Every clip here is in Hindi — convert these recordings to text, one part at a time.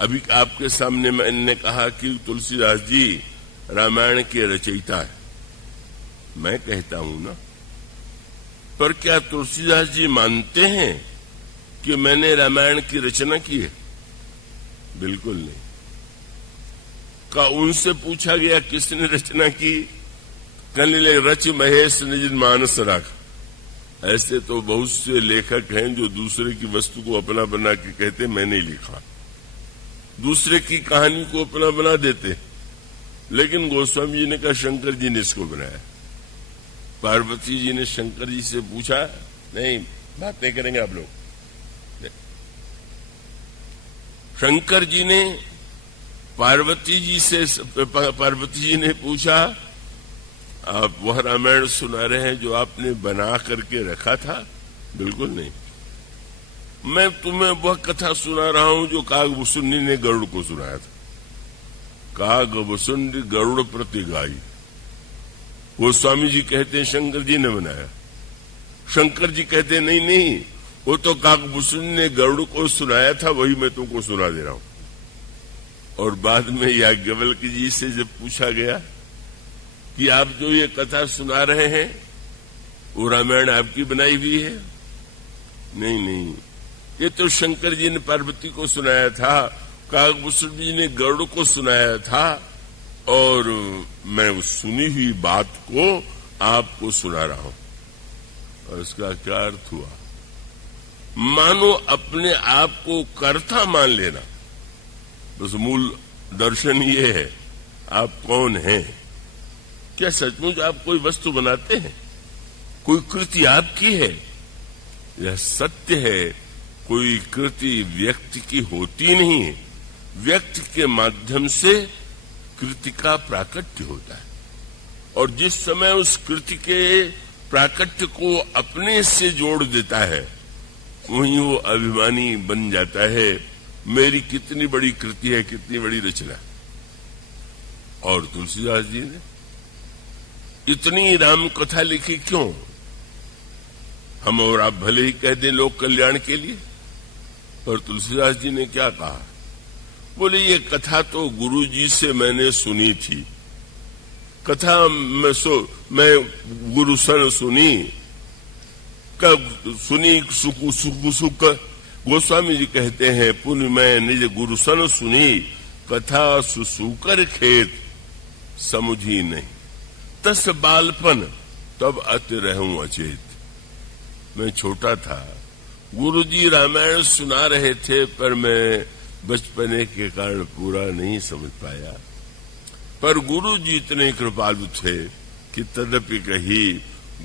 अभी आपके सामने मैंने कहा कि तुलसीदास जी रामायण के रचयिता है, मैं कहता हूं ना, पर क्या तुलसीदास जी मानते हैं कि मैंने रामायण की रचना की है? बिल्कुल नहीं। का उनसे पूछा गया किसने रचना की? कहने रच महेश निज मानस राख। ऐसे तो बहुत से लेखक हैं जो दूसरे की वस्तु को अपना बना के कहते मैंने लिखा, दूसरे की कहानी को अपना बना देते। लेकिन गोस्वामी जी ने कहा शंकर जी ने इसको बनाया। पार्वती जी ने शंकर जी से पूछा, नहीं बात नहीं करेंगे आप लोग। शंकर जी ने पार्वती जी ने पूछा, आप वह रामायण सुना रहे हैं जो आपने बना करके रखा था? बिल्कुल नहीं, मैं तुम्हें वह कथा सुना रहा हूं जो कागभूषुंडी ने गरुड़ को सुनाया था। कागभूषुंडी गरुड़ प्रति गाई, वो स्वामी जी कहते हैं शंकर जी ने बनाया। शंकर जी कहते हैं नहीं नहीं, वो तो कागभूषुंडी ने गरुड़ को सुनाया था, वही मैं तुमको सुना दे रहा हूं। और बाद में याज्ञवल्क्य जी से जब पूछा गया कि आप जो ये कथा सुना रहे हैं वो रामायण आपकी बनाई हुई है? नहीं नहीं, ये तो शंकर जी ने पार्वती को सुनाया था, कागभूषुंडी जी ने गरुड़ को सुनाया था, और मैं उस सुनी हुई बात को आपको सुना रहा हूं। और इसका क्या अर्थ हुआ? मानो अपने आप को कर्ता मान लेना। बस मूल दर्शन ये है, आप कौन हैं? क्या सचमुच आप कोई वस्तु बनाते हैं? कोई कृति आपकी है? यह सत्य है, कोई कृति व्यक्ति की होती नहीं है, व्यक्ति के माध्यम से कृति का प्राकट्य होता है। और जिस समय उस कृति के प्राकट्य को अपने से जोड़ देता है, वहीं वो अभिमानी बन जाता है, मेरी कितनी बड़ी कृति है, कितनी बड़ी रचना। और तुलसीदास जी ने इतनी राम कथा लिखी क्यों? हम और आप भले ही कह दें लोक कल्याण के लिए, पर तुलसीदास जी ने क्या कहा? बोले ये कथा तो गुरु जी से मैंने सुनी थी, कथा मैं गुरु सन सुनी, कब सुनी सुख। गोस्वामी जी कहते हैं, पुण्य मैं निज गुरु सन सुनी, कथा सुसूकर खेत समुझी नहीं, तस बालपन तब अति रहूं अचेत। मैं छोटा था, गुरुजी रामायण सुना रहे थे, पर मैं बचपने के कारण पूरा नहीं समझ पाया। पर गुरु जी इतने कृपालु थे कि तदपि कही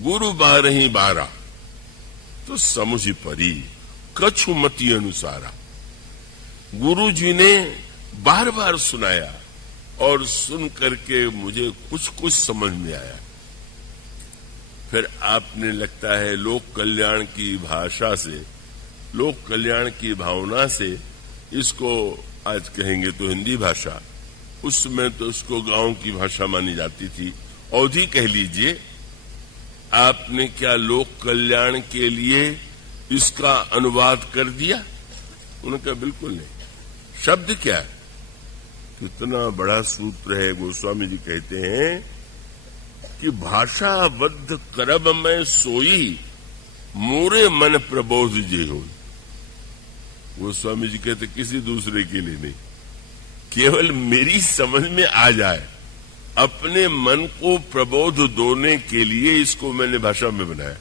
गुरु 12 तो समुझी परी कछु मति अनुसारा। गुरु जी ने बार बार सुनाया और सुन करके मुझे कुछ कुछ समझ में आया। फिर आपने लगता है लोक कल्याण की भाषा से, लोक कल्याण की भावना से, इसको आज कहेंगे तो हिंदी भाषा, उस समय तो उसको गांव की भाषा मानी जाती थी, अवधी कह लीजिए। आपने क्या लोक कल्याण के लिए इसका अनुवाद कर दिया? उन्होंने कहा बिल्कुल नहीं। शब्द क्या है? कितना बड़ा सूत्र है। गोस्वामी जी कहते हैं कि भाषाबद्ध करब में सोई, मोरे मन प्रबोध जे हो। गोस्वामी जी कहते किसी दूसरे के लिए नहीं, केवल मेरी समझ में आ जाए, अपने मन को प्रबोध दोने के लिए इसको मैंने भाषा में बनाया।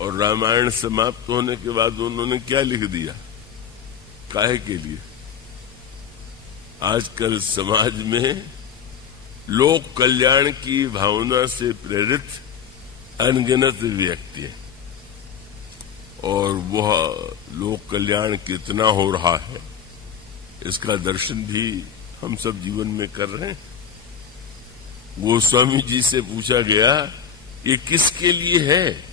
और रामायण समाप्त होने के बाद उन्होंने क्या लिख दिया? काहे के लिए? आजकल समाज में लोक कल्याण की भावना से प्रेरित अनगिनत व्यक्ति हैं, और वह लोक कल्याण कितना हो रहा है इसका दर्शन भी हम सब जीवन में कर रहे हैं। गोस्वामी जी से पूछा गया ये किसके लिए है,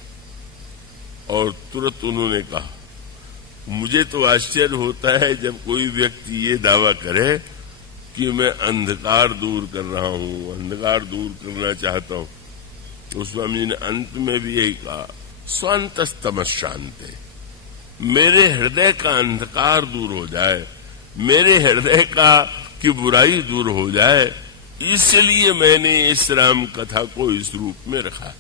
और तुरंत उन्होंने कहा, मुझे तो आश्चर्य होता है जब कोई व्यक्ति ये दावा करे कि मैं अंधकार दूर कर रहा हूं, अंधकार दूर करना चाहता हूं। गोस्वामी जी ने अंत में भी यही कहा, स्वांतस्तमः शांते, मेरे हृदय का अंधकार दूर हो जाए, मेरे हृदय का की बुराई दूर हो जाए, इसलिए मैंने इस राम कथा को इस रूप में रखा।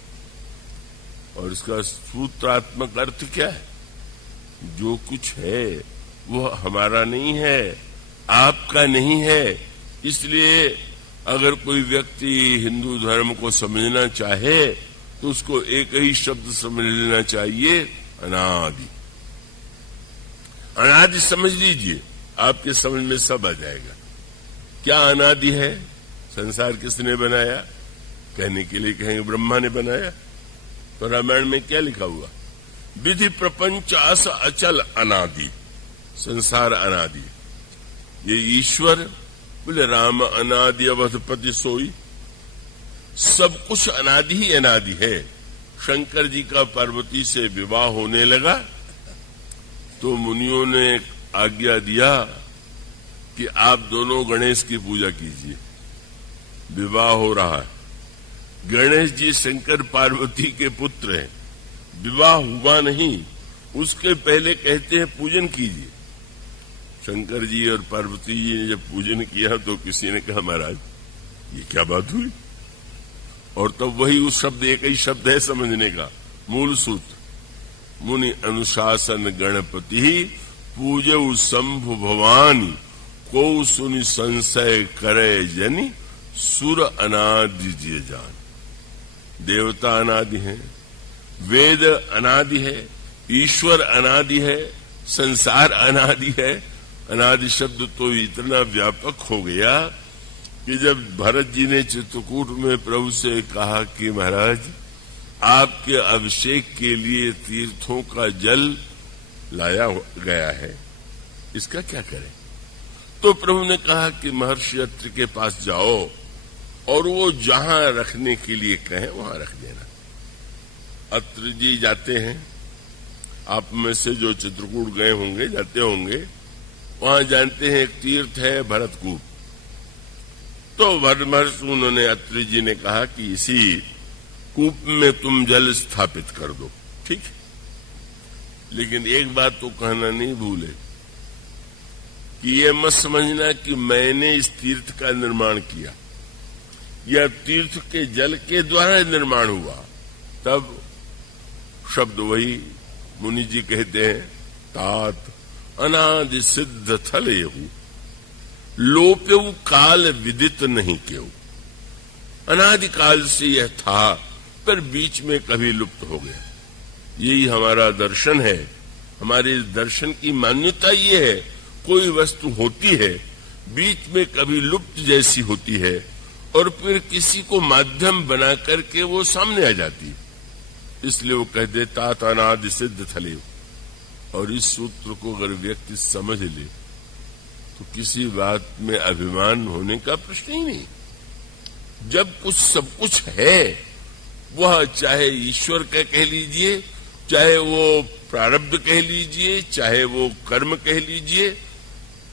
और इसका सूत्रात्मक अर्थ क्या है? जो कुछ है वो हमारा नहीं है, आपका नहीं है। इसलिए अगर कोई व्यक्ति हिंदू धर्म को समझना चाहे तो उसको एक ही शब्द समझ लेना चाहिए, अनादि। अनादि समझ लीजिए, आपके समझ में सब आ जाएगा। क्या अनादि है? संसार किसने बनाया? कहने के लिए कहेंगे ब्रह्मा ने बनाया। तो रामायण में क्या लिखा हुआ? विधि प्रपंच अस अचल अनादि, संसार अनादि। ये ईश्वर बोले राम अनादि अवधपति सोई, सब कुछ अनादि ही अनादि है। शंकर जी का पार्वती से विवाह होने लगा तो मुनियों ने आज्ञा दिया कि आप दोनों गणेश की पूजा कीजिए। विवाह हो रहा है, गणेश जी शंकर पार्वती के पुत्र हैं, विवाह हुआ नहीं, उसके पहले कहते हैं पूजन कीजिए। शंकर जी और पार्वती जी ने जब पूजन किया तो किसी ने कहा महाराज ये क्या बात हुई? और तब वही उस शब्द, एक ही शब्द है समझने का, मूल सूत्र। मुनि अनुशासन गणपति पूजऊ शंभु भवानी, को सुनि संशय करे जनि, सुर अनादि जिय जान। देवता अनादि है, वेद अनादि है, ईश्वर अनादि है, संसार अनादि है। अनादि शब्द तो इतना व्यापक हो गया कि जब भरत जी ने चित्रकूट में प्रभु से कहा कि महाराज आपके अभिषेक के लिए तीर्थों का जल लाया गया है, इसका क्या करें? तो प्रभु ने कहा कि महर्षि अत्रि के पास जाओ और वो जहां रखने के लिए कहें वहां रख देना। अत्रि जी जाते हैं, आप में से जो चित्रकूट गए होंगे, जाते होंगे, वहां जानते हैं एक तीर्थ है भरतकूप। तो महर्षि उन्होंने अत्रि जी ने कहा कि इसी कूप में तुम जल स्थापित कर दो, ठीक है। लेकिन एक बात तो कहना नहीं भूले कि ये मत समझना कि मैंने इस तीर्थ का निर्माण किया या तीर्थ के जल के द्वारा निर्माण हुआ। तब शब्द वही मुनि जी कहते हैं, तात अनादि सिद्ध थलेहु, लोपेउ काल विदित नहीं केउ। अनादि काल से यह था पर बीच में कभी लुप्त हो गया। यही हमारा दर्शन है। हमारे दर्शन की मान्यता ये है, कोई वस्तु होती है, बीच में कभी लुप्त जैसी होती है और फिर किसी को माध्यम बना करके वो सामने आ जाती। इसलिए वो कह दे तात अनादि सिद्ध थले। और इस सूत्र को अगर व्यक्ति समझ ले तो किसी बात में अभिमान होने का प्रश्न ही नहीं। जब कुछ सब कुछ है, वह चाहे ईश्वर का कह लीजिए, चाहे वो प्रारब्ध कह लीजिए, चाहे वो कर्म कह लीजिए,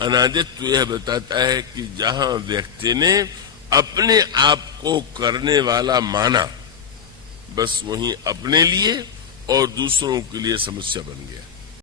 अनादित्व यह बताता है कि जहां व्यक्ति ने अपने आप को करने वाला माना, बस वहीं अपने लिए और दूसरों के लिए समस्या बन गया।